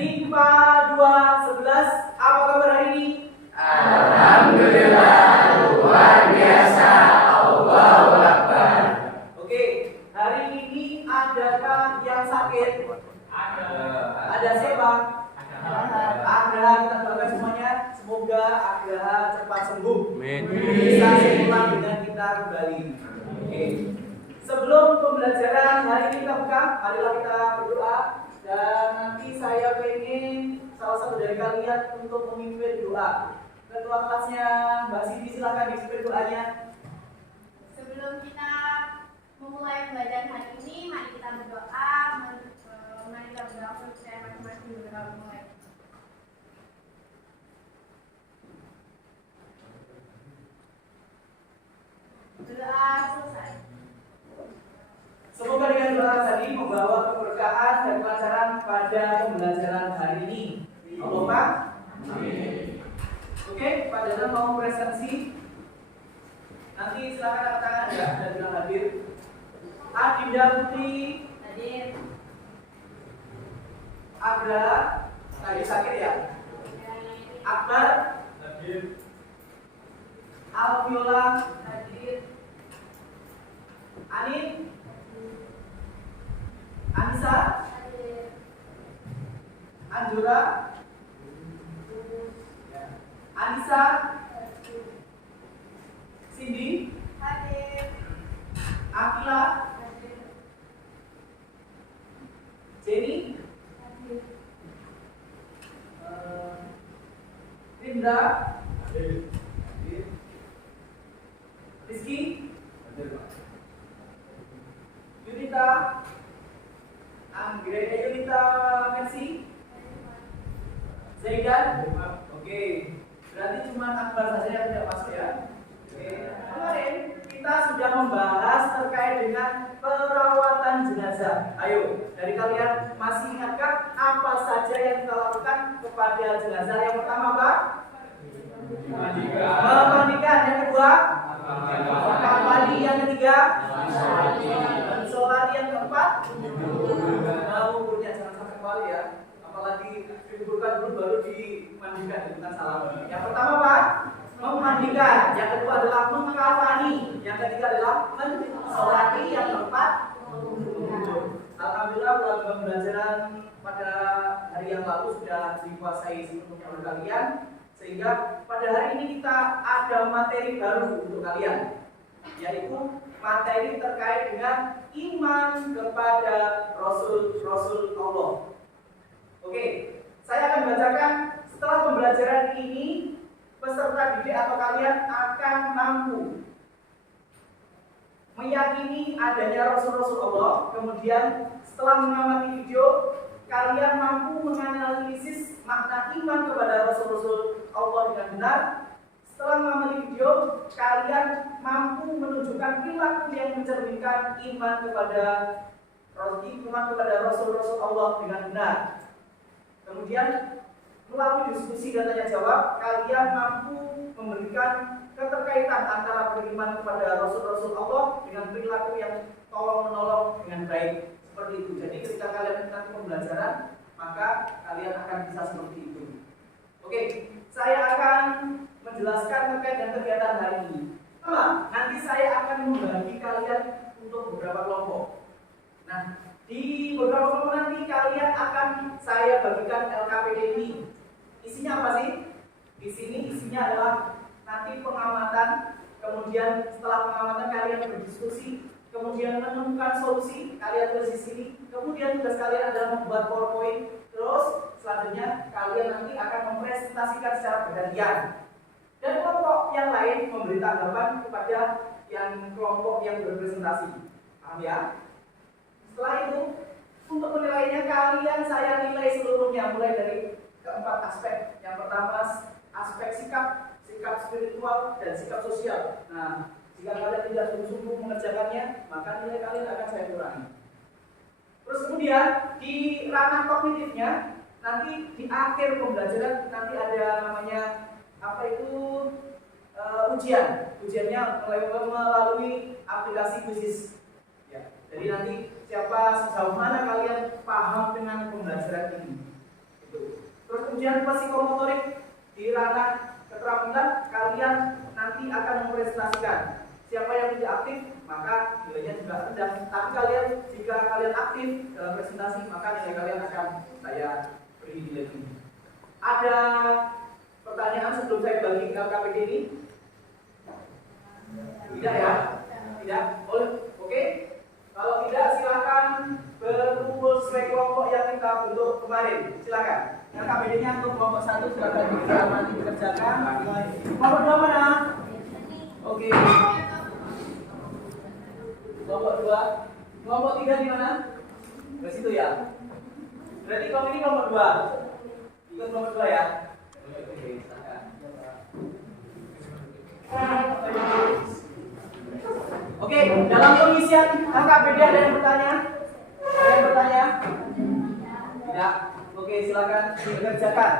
MIPA 211, apa kabar hari ini? Alhamdulillah, luar biasa. Allahu Akbar. Oke, hari ini adakah yang sakit? Ada siapa? Ada. Kita doakan semuanya, semoga Agraha cepat sembuh. Bisa pulang dengan kita kembali. Oke. Sebelum pembelajaran hari ini kita buka, marilah kita berdoa. Dan nanti saya ingin salah satu dari kalian untuk memimpin doa. Ketua kelasnya Mbak Siti, silahkan dipimpin doanya. Sebelum kita memulai pembelajaran hari ini, mari kita berdoa. Mari kita berdoa untuk saya masing-masing berdoa mulai. Doa selesai. Semoga dengan doa tadi membawa keberkahan dan kelancaran pada pembelajaran hari ini. Allahumma amin. Oke, Pak Dadan mau presentasi. Nanti silakan angkat tangan ya, ada bilang hadir. Adinda Putri Hadir. Agra lagi sakit ya. Akbar Hadir. Alviola Hadir. Anin Anissa Hadir. Anjura Anissa Cindy Hadir. Akila Hadir. Jenny Hadir. Linda Hadir. Rizky Hadir, Pak. Yunita Anggrek Yunita Mercy Zaidan. Oke, berarti cuma Akbar saja yang tidak masuk ya. Oke. Kemarin kita sudah membahas terkait dengan perawatan jenazah. Ayo, dari kalian masih ingatkah apa saja yang kita lakukan kepada jenazah? Yang pertama apa? Memandikan. Yang kedua, mandi. Yang ketiga, mensolati. Yang keempat, menguburnya. Jangan sampai kembali ya. Apalagi dikuburkan dulu baru dimandikan, itu kan salah. Yang pertama apa? Memandikan. Yang kedua adalah mengkafani. Yang ketiga adalah mensolati. Yang keempat, mengubur. Alhamdulillah pembelajaran pada hari yang lalu sudah dikuasai sepenuhnya oleh kalian, sehingga pada hari ini kita ada materi baru untuk kalian, yaitu materi terkait dengan iman kepada Rasul Allah. Oke, saya akan bacakan. Setelah pembelajaran ini, peserta didik atau kalian akan mampu meyakini adanya Rasul Allah. Kemudian setelah mengamati video, kalian mampu menganalisis makna iman kepada Rasul Allah dengan benar. Setelah mengamati video, kalian mampu menunjukkan perilaku yang mencerminkan iman kepada Rasul Allah dengan benar. Kemudian melalui diskusi dan tanya jawab, kalian mampu memberikan keterkaitan antara beriman kepada Rasul Allah dengan perilaku yang tolong menolong dengan baik. Seperti itu. Jadi ketika kalian nanti pembelajaran, maka kalian akan bisa seperti itu. Oke, saya akan menjelaskan terkait dengan kegiatan hari ini. Nanti saya akan membagi kalian untuk beberapa kelompok. Nah, di beberapa kelompok nanti kalian akan saya bagikan LKPD ini. Isinya apa sih? Di sini isinya adalah nanti pengamatan. Kemudian setelah pengamatan kalian berdiskusi, kemudian menemukan solusi, kalian tulis di sini. Kemudian tugas kalian adalah membuat PowerPoint. Terus selanjutnya kalian nanti akan mempresentasikan secara bergantian. Dan kelompok yang lain memberi tanggapan kepada yang kelompok yang berpresentasi. Paham ya? Setelah itu, untuk penilaiannya kalian saya nilai seluruhnya mulai dari keempat aspek. Yang pertama aspek sikap spiritual dan sikap sosial. Nah, jika kalian tidak sungguh-sungguh mengerjakannya, maka nilai kalian akan saya kurangi. Terus kemudian di ranah kognitifnya, nanti di akhir pembelajaran nanti ada namanya apa itu ujian. Ujiannya melalui aplikasi quizzes. Ya. Jadi nanti siapa sejauh mana kalian paham dengan pembelajaran ini. Itu. ujian psikomotorik di ranah keterampilan kalian nanti akan mempresentasikan. Siapa yang tidak aktif maka nilainya juga rendah. Tapi kalian jika kalian aktif dalam presentasi maka nilai kalian akan saya beri nilai tinggi. Ada pertanyaan sebelum saya bagi KPD ini? Tidak ya? Tidak? Oke. Kalau tidak silakan berkumpul sesuai kelompok yang kita bentuk kemarin. Silakan. Yang KPD-nya untuk kelompok 1 silakan nanti dikerjakan. Kelompok 2 mana? Oke. Kelompok 2. Kelompok 3 di mana? Di situ ya. Berarti kelompok ini kelompok 2. Ikut kelompok 2 ya. Oke, silakan. Oke, dalam pengisian KPD ada yang bertanya? Ada yang bertanya? Tidak. Oke, silakan dikerjakan.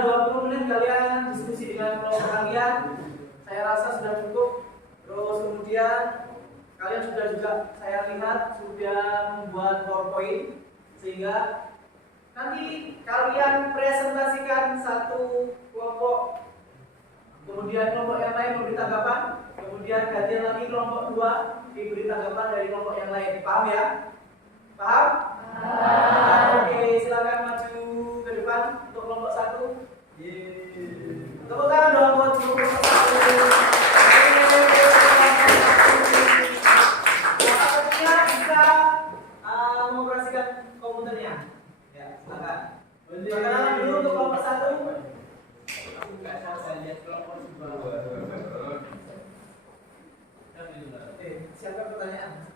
Sudah 20 menit kalian diskusi dengan kelompok kalian. Saya rasa sudah cukup. Terus kemudian kalian sudah juga saya lihat sudah membuat PowerPoint sehingga nanti kalian presentasikan satu kelompok, kemudian kelompok yang lain memberi tanggapan, kemudian gantian lagi kelompok 2 diberi tanggapan dari kelompok yang lain. Paham ya? Paham? Oke, silakan maju ke depan untuk kelompok 1. Tepuk tangan dong buat kelompok 1. Bisa mengoperasikan komputernya. Ya, silakan. Perkenalan dulu untuk kelompok 1. Saya lihat kelompok 2. Siapa pertanyaan?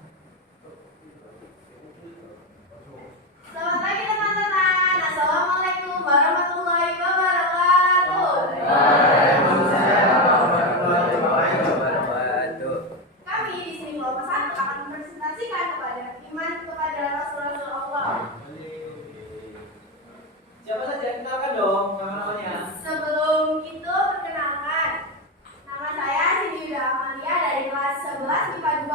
Selamat pagi teman-teman. Assalamualaikum warahmatullahi wabarakatuh. Kami di sini kelompok 1 akan mempresentasikan kepada iman kepada Rasul-Rasul Allah. Siapa saja? Kenalkan dong nama-namanya. Sebelum itu perkenalkan, nama saya Cindy Yuda Amalia dari kelas 11 IPA 2.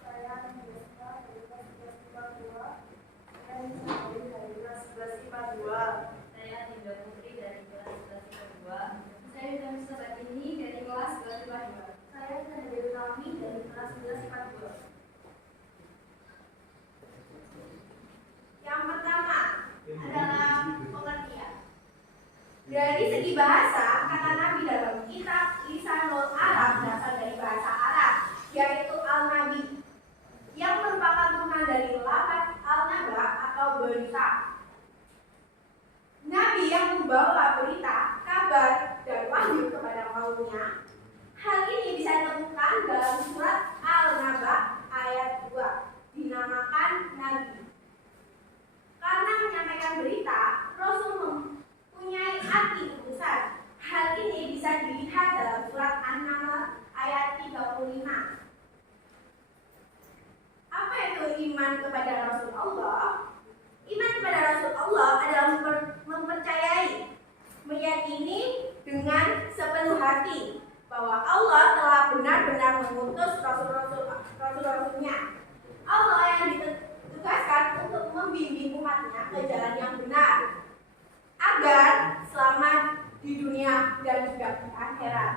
Saya Jessica dari kelas 11 IPA 2. Dan saya dari kelas 11 IPA 2. Saya Dinda Putri dari kelas 11 IPA 2. Saya Dinda Sabatini dari kelas 11 IPA 2. Saya Dewi Rami dari kelas 11 IPA 2. Yang pertama adalah pengertian. Dari segi bahasa, kata Nabi dalam kitab Lisanul Arab berasal dari bahasa Arab, yaitu Al-Nabi, yang merupakan turunan dari lafaz Al-Naba atau berita. Nabi yang membawa berita, kabar, dan wahyu kepada kaumnya. Hal ini bisa ditemukan dalam surat Al-Naba ayat 2, dinamakan Nabi. Karena menyampaikan berita, Rasul mempunyai arti utusan. Hal ini bisa dilihat dalam surat An-Naml ayat 35. Apa itu iman kepada Rasul Allah? Iman kepada Rasul Allah adalah mempercayai, meyakini dengan sepenuh hati bahwa Allah telah benar-benar mengutus rasul-rasulnya. Allah yang ditugaskan untuk membimbing umatnya ke jalan yang benar agar selamat di dunia dan juga di akhirat.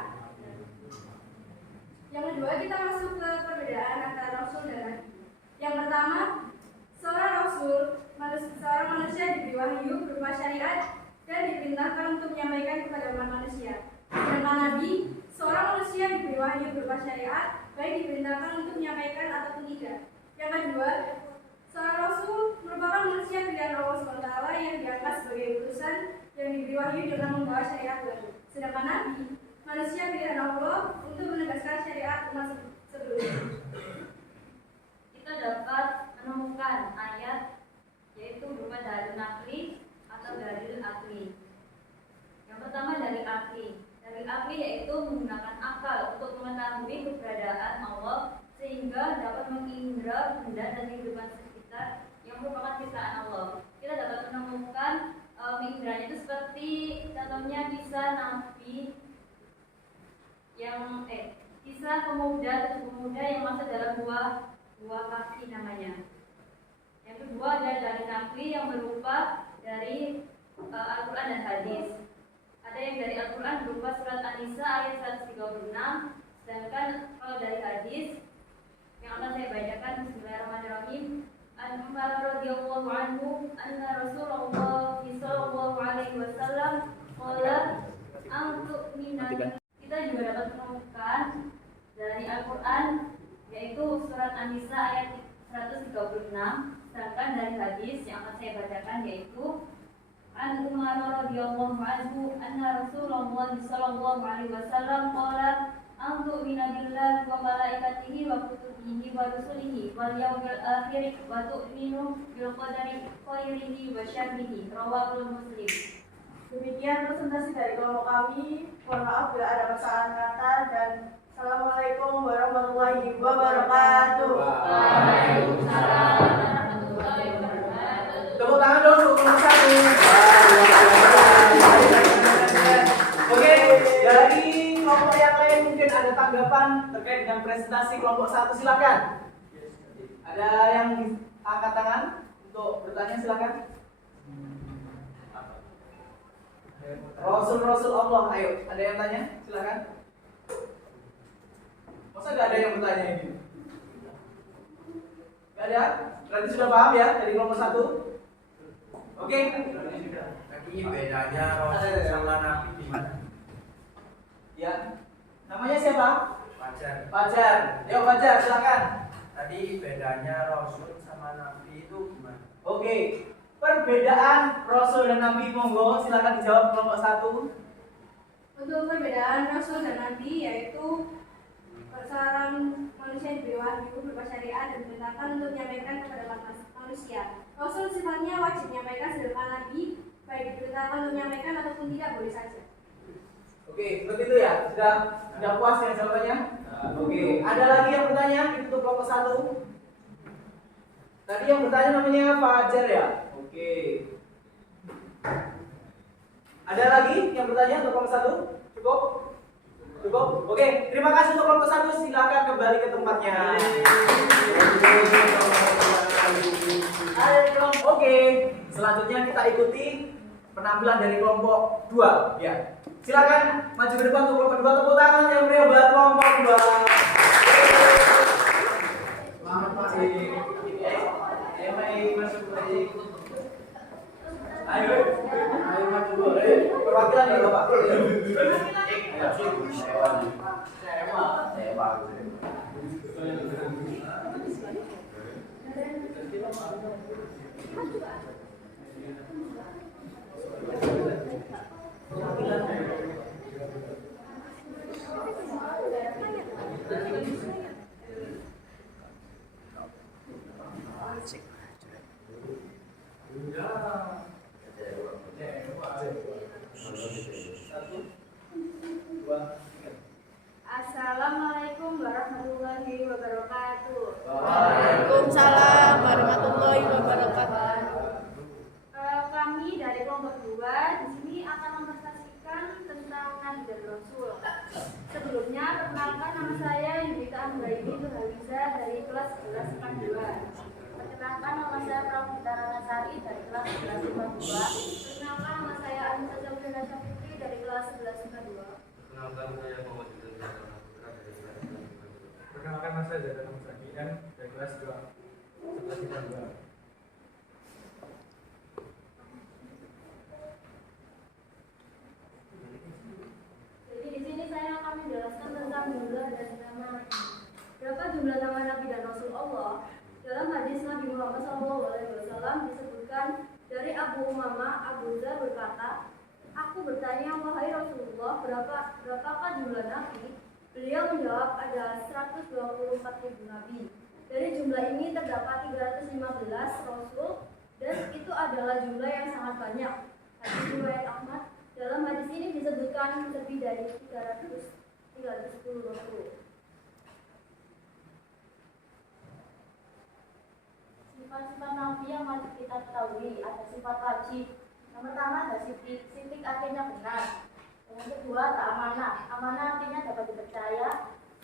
Yang kedua, kita masuk ke perbedaan antara Rasul dan Nabi. Yang pertama, seorang Rasul, seorang manusia diberi wahyu berupa syariat dan diperintahkan untuk menyampaikan kepada umat manusia. Sedangkan Nabi, seorang manusia diberi wahyu berupa syariat, baik diperintahkan untuk menyampaikan ataupun tidak. Yang kedua, seorang Rasul merupakan manusia pilihan Allah SWT yang diangkat sebagai utusan yang diberi wahyu dengan membawa syariat baru. Sedangkan Nabi, manusia pilihan Allah untuk menegaskan syariat umat sebelumnya. Kita dapat menemukan ayat yaitu berupa dalil nakli atau dalil akli. Yang pertama dalil akli. Dalil akli yaitu menggunakan akal untuk mengetahui keberadaan Allah sehingga dapat mengindra benda dan kehidupan sekitar yang merupakan ciptaan Allah. Kita dapat menemukan mengindranya itu seperti contohnya kisah Nabi yang kisah tujuh pemuda yang masuk dalam dua kaki namanya. Yang kedua ada dalil nakli yang berupa dari Al-Quran dan hadis. Ada yang dari Al-Quran berupa surat An-Nisa ayat 136. Sedangkan kalau dari hadis yang akan saya bacakan, bismillahirrahmanirrahim. An-Umar radhiyallahu anhu anna Rasulullah sallallahu alaihi wasallam qala kita juga dapat menemukan dari Al-Quran yaitu surat An-Nisa ayat 136. Sedangkan dari hadis yang akan saya bacakan yaitu An Umar radhiyallahu anhu anna Rasulullah sallallahu alaihi wasallam qala antu'mina billahi wa malaikatihi wa kutubihi wa rusulihi wal yawmil akhir wa tu'minu bil qadari khairihi wa syarrihi, rawahul Muslim. Demikian presentasi dari kelompok kami. Mohon maaf bila ada kesalahan kata dan Assalamualaikum warahmatullahi wabarakatuh. Waalaikumsalam warahmatullahi wabarakatuh. Tepuk tangan dong untuk kelompok 1. jawaban terkait dengan presentasi kelompok 1 silakan. Ada yang angkat tangan untuk bertanya silakan. Rasul Allah, ayo, ada yang tanya? Silakan. Masa gak ada yang bertanya ini? Gak ada? Berarti sudah paham ya dari kelompok 1? Oke. Tapi bedanya Rasul sama Nabi gimana? Ya. Namanya siapa? Fajar. Fajar. Yuk Fajar, silakan. Tadi bedanya Rasul sama Nabi itu gimana? Oke. Perbedaan Rasul dan Nabi, monggo silakan dijawab kelompok 1. Untuk perbedaan Rasul dan Nabi yaitu seorang manusia diberi wahyu berupa syariat dan diperintahkan untuk menyampaikan kepada manusia. Rasul sifatnya wajib menyampaikan, sedangkan Nabi baik diperintahkan untuk menyampaikan ataupun tidak boleh saja. Oke, seperti itu ya. Sudah puas ya jawabannya? Oke. Ada lagi yang bertanya? Itu kelompok 1. Tadi yang bertanya namanya Fajar ya? Oke. Ada lagi yang bertanya untuk kelompok 1? Cukup? Cukup? Oke, terima kasih untuk kelompok 1. Silakan kembali ke tempatnya. Oke, selanjutnya kita ikuti penampilan dari kelompok 2 ya. Silakan maju ke depan untuk kelompok 2. Tepuk tangan yang meriah buat kelompok 2. Selamat pagi. Masuk lagi. Ayo maju dulu. Perwakilan ya Bapak. Assalamualaikum warahmatullahi wabarakatuh. Waalaikumsalam warahmatullahi wabarakatuh. Kami dari kelompok 2 di sini akan mempresentasikan tentang Nabi dan Rasul. Sebelumnya, perkenalkan nama saya Yudhita Anggraini Nurhaliza dari kelas 11 IPA 2. Perkenalkan nama saya Pravita Ranasari dari kelas 11 IPA 2. Perkenalkan nama saya Anissa Zaudana Syafitri dari kelas 11 IPA 2. Perkenalkan saya Muhammad Idris Putra dari kelas 11. Perkenalkan nama saya Zaidul Mustaqim dari kelas 11 IPA 2. Jadi di sini saya akan menjelaskan tentang jumlah dan nama Nabi. Berapa jumlah nama Nabi dan Rasul Allah? Dalam hadis Nabi Muhammad SAW disebutkan dari Abu Umamah Abu Dzar berkata, "Aku bertanya, wahai Rasulullah, berapakah jumlah Nabi?" Beliau menjawab, ada 124.000 Nabi. Dari jumlah ini terdapat 315 Rasul dan itu adalah jumlah yang sangat banyak. Hadis riwayat Ahmad. Dalam hadis ini disebutkan lebih dari 310 Rasul. Sifat-sifat Nabi yang wajib kita ketahui ada sifat wajib. Yang pertama ada sitik artinya benar. Yang kedua ada amanah. Amanah artinya dapat dipercaya.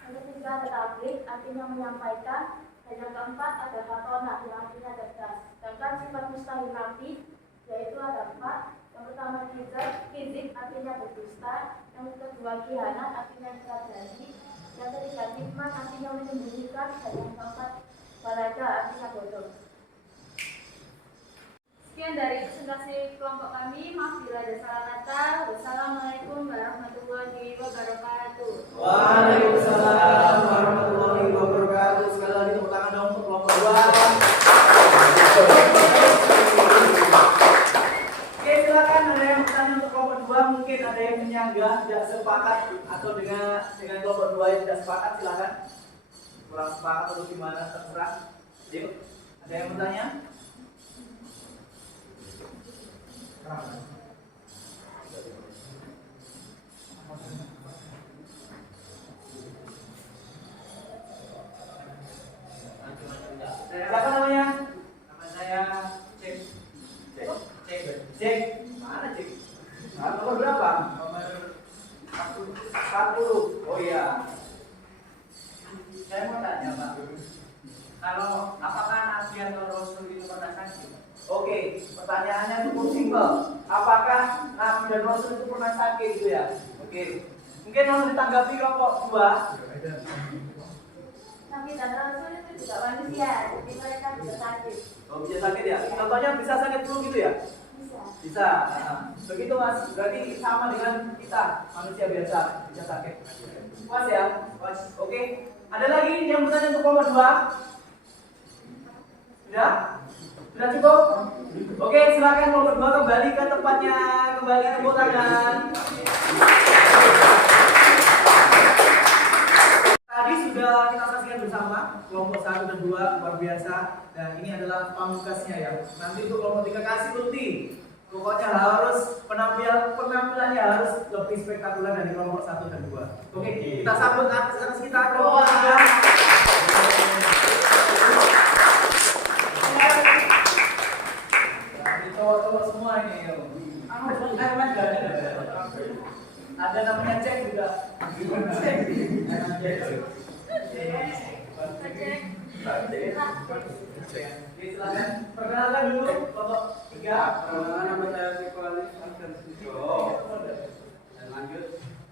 Yang ketiga ada tabligh artinya menyampaikan. Dan yang keempat ada fatonah yang artinya cerdas. Sedangkan sifat mustahil Nabi yaitu ada 4. Yang pertama kizib artinya berdusta. Yang kedua khianat artinya ingkar janji. Yang ketiga kitman artinya menyembunyikan. Dan yang keempat balaga artinya bodoh. Sekian dari presentasi kelompok kami. Maaf bila ada salah kata. Wassalamualaikum warahmatullahi wabarakatuh. Waalaikumsalam warahmatullahi wabarakatuh. Sekali lagi tepuk tangan dong untuk kelompok 2. Oke, silakan ada yang bertanya untuk kelompok 2. Mungkin ada yang menyanggah tidak sepakat atau dengan kelompok 2 yang tidak sepakat, silakan. Kurang sepakat atau gimana, terserah. Yuk, ada yang bertanya? Siapa namanya? Nama saya Cek. Cek. Mana Cek? Nomor berapa? Nomor 40. Oh iya. Saya mau tanya Pak, kalau apakah Nabi atau Rasul itu pernah sakit? Oke, pertanyaannya cukup simpel. Apakah Nabi dan Rasul itu pernah sakit gitu ya? Oke, mungkin langsung ditanggapi kelompok 2. Nabi dan Rasul itu juga manusia, jadi mereka bisa sakit. Oh, bisa sakit ya? Contohnya bisa sakit flu gitu ya? Bisa. Bisa. Begitu Mas, berarti sama dengan kita, manusia biasa bisa sakit. Puas ya? Puas. Oke. Ada lagi yang bertanya untuk kelompok 2? Sudah? Sudah cukup? Oke, silakan kelompok 2 kembali ke tempatnya, kembali tepuk tangan. Tadi sudah kita saksikan bersama kelompok 1 dan 2 luar biasa, dan ini adalah pamungkasnya ya. Nanti untuk kelompok 3 kasih ulti. Pokoknya harus penampilannya harus lebih spektakuler dari kelompok 1 dan 2. Oke, kita sambut atas kita kelompok 3. Ini cowok-cowok semua ini. Ada namanya cek juga. Silakan perkenalkan dulu kelompok 3. Nama saya Fiko Alif Alfian Sujo. Dan lanjut,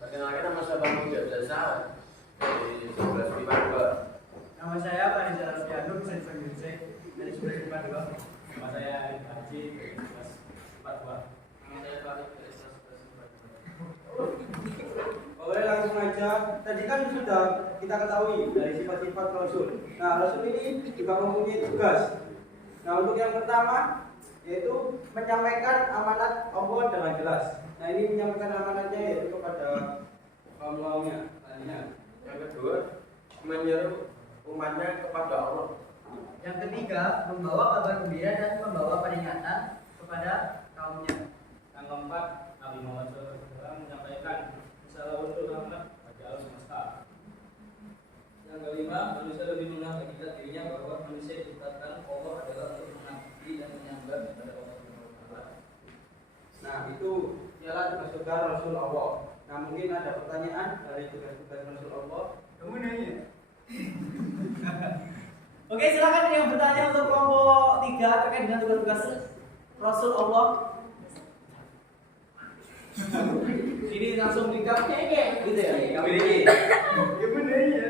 perkenalkan nama saya Bang Muda Biasa dari 11 Pipa 2. Nama saya Pak Rizal Alfiano, bisa dipanggil Cek dari 11 Pipa 2. Nama saya Arif Haji dari 11 Pipa 2. Nama saya Farid dari 11 Pipa 2. Oke, langsung aja. Tadi kan sudah kita ketahui dari sifat-sifat Rasul. Nah, Rasul ini juga mempunyai tugas. Nah, untuk yang pertama yaitu menyampaikan amanat Allah dengan jelas. Nah, ini menyampaikan amanatnya yaitu kepada kaum-kaumnya. Yang kedua, menyeru umatnya kepada Allah. Yang ketiga, membawa kabar gembira dan membawa peringatan kepada kaumnya. Yang keempat, Nabi Muhammad SAW menyampaikan Assalamualaikum rahmat bagi alam semesta. Yang kelima, manusia lebih mengenal hakikat dirinya bahwa manusia diciptakan Allah adalah untuk mengabdi dan menyembah kepada Allah Subhanahu wa Ta'ala. Nah, itu ialah tugas-tugas Rasul Allah. Nah, mungkin ada pertanyaan dari tugas-tugas Rasul Allah. Kamu nanya? Oke, silakan yang bertanya untuk kelompok 3 terkait dengan tugas-tugas Rasul Allah. Ini langsung dikap gitu ya? Ini.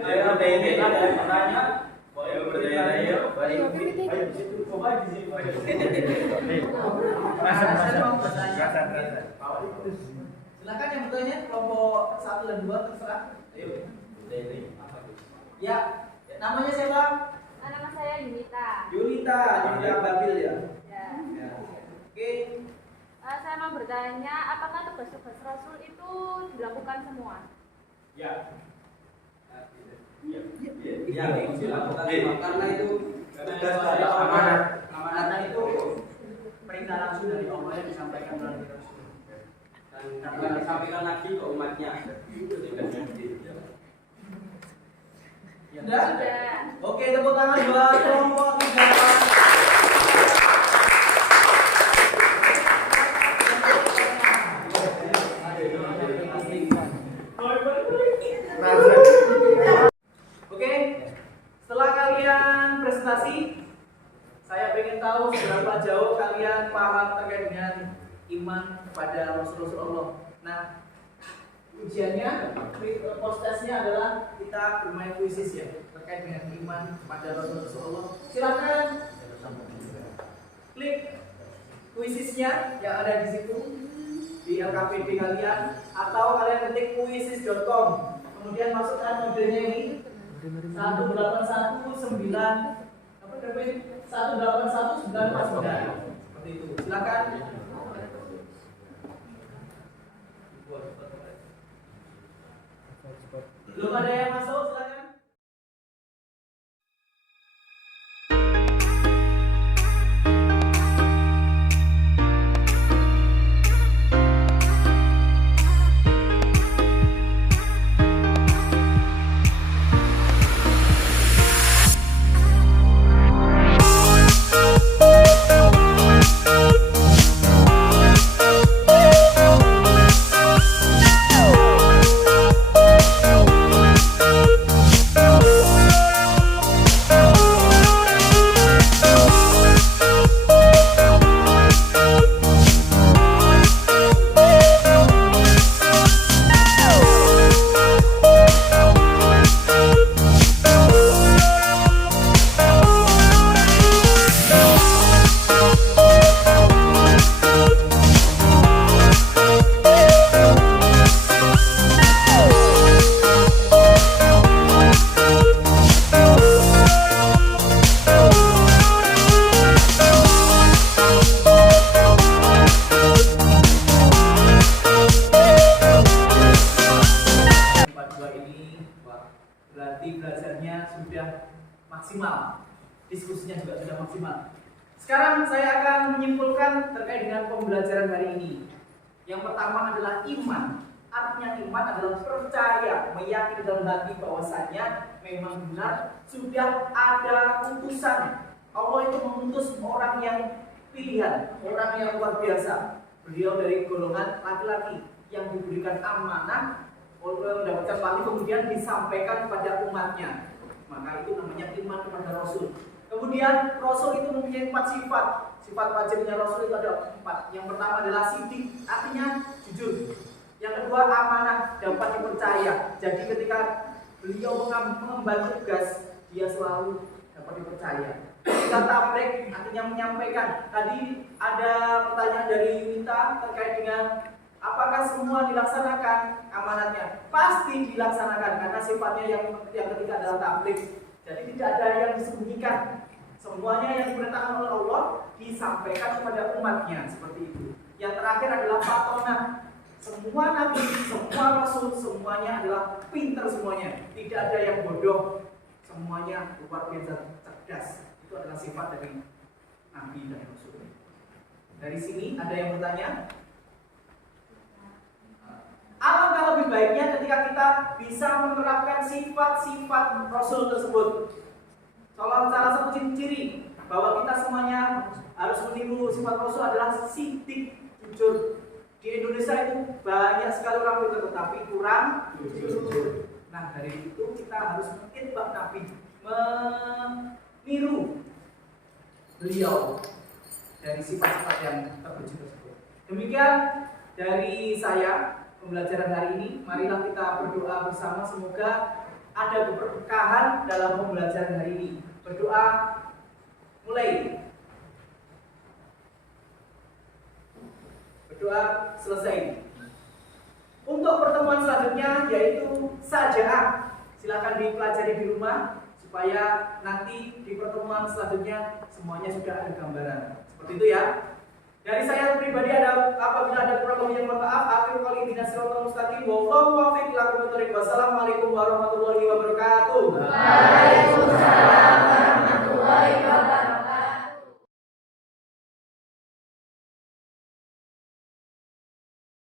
Ayo bertanya, ada yang bertanya. Ayo bertanya, ayo. Ayo di situ, coba di situ. Silakan yang bertanya kelompok 1 dan 2 terserah. Ayo. Ya, namanya siapa? Nama saya Yunita. Yunita Babil ya. Ya. Oke. Saya mau bertanya, apakah tugas-tugas Rasul itu dilakukan semua? Ya. Ya, dilakukan karena itu tugas dari amanat. Amanatnya itu Perintah langsung dari Allah yang disampaikan melalui Rasul. dan akan disampaikan lagi ke umatnya. Sudah? Sudah. Oke, tepuk tangan buat kelompok 3. Oke, setelah kalian presentasi, saya ingin tahu seberapa jauh kalian paham terkait dengan iman kepada Rasul Allah. Nah, ujiannya, postesnya adalah kita bermain kuisis ya terkait dengan iman kepada Rasul Allah. Silakan klik kuisisnya yang ada di situ di LKPD kalian, atau kalian ketik kuisis.com, kemudian masukkan kodenya ini 1819 apa namanya 181949 seperti itu. Silakan. Belum ada yang masuk, silakan. maksimal. Diskusinya juga sudah maksimal. Sekarang saya akan menyimpulkan terkait dengan pembelajaran hari ini. Yang pertama adalah iman. Artinya iman adalah percaya, meyakini dalam hati bahwasanya memang benar sudah ada utusan. Allah itu mengutus orang yang pilihan, orang yang luar biasa. Beliau dari golongan laki-laki yang diberikan amanah oleh mendapatkan wahyu kemudian disampaikan kepada umatnya. Maka itu namanya iman kepada Rasul. Kemudian Rasul itu mempunyai 4 sifat. Sifat wajibnya Rasul itu ada 4. Yang pertama adalah sidik, artinya jujur. Yang kedua amanah, dapat dipercaya. Jadi ketika beliau mengemban tugas, dia selalu dapat dipercaya. Kita tabligh artinya menyampaikan. Tadi ada pertanyaan dari Yunita terkait dengan apakah semua dilaksanakan amanatnya? Pasti dilaksanakan karena sifatnya yang ketiga adalah tabligh. Jadi tidak ada yang disembunyikan. Semuanya yang diperintahkan oleh Allah disampaikan kepada umatnya seperti itu. Yang terakhir adalah patonah. Semua nabi, semua rasul, semuanya adalah pintar semuanya. Tidak ada yang bodoh. Semuanya luar biasa cerdas. Itu adalah sifat dari nabi dan rasul. Dari sini ada yang bertanya? Alangkah lebih baiknya ketika kita bisa menerapkan sifat-sifat Rasul tersebut. Salah satu ciri bahwa kita semuanya harus meniru sifat Rasul adalah sidik, jujur. Di Indonesia itu banyak sekali orang pintar tetapi kurang jujur. Nah dari itu kita harus mengitbah Nabi, meniru beliau dari sifat-sifat yang terpuji tersebut. Demikian dari saya. Pembelajaran hari ini, marilah kita berdoa bersama semoga ada keberkahan dalam pembelajaran hari ini. Berdoa mulai. Berdoa selesai. Untuk pertemuan selanjutnya yaitu saja'ah. Silakan dipelajari di rumah supaya nanti di pertemuan selanjutnya semuanya sudah ada gambaran. Seperti itu ya. Dari saya pribadi apabila ada kurang lebih yang mohon maaf. Akhir kali ini siratal mustaqim. Wallahu muwaffiq ila aqwamit thoriq. Wassalamualaikum warahmatullahi wabarakatuh.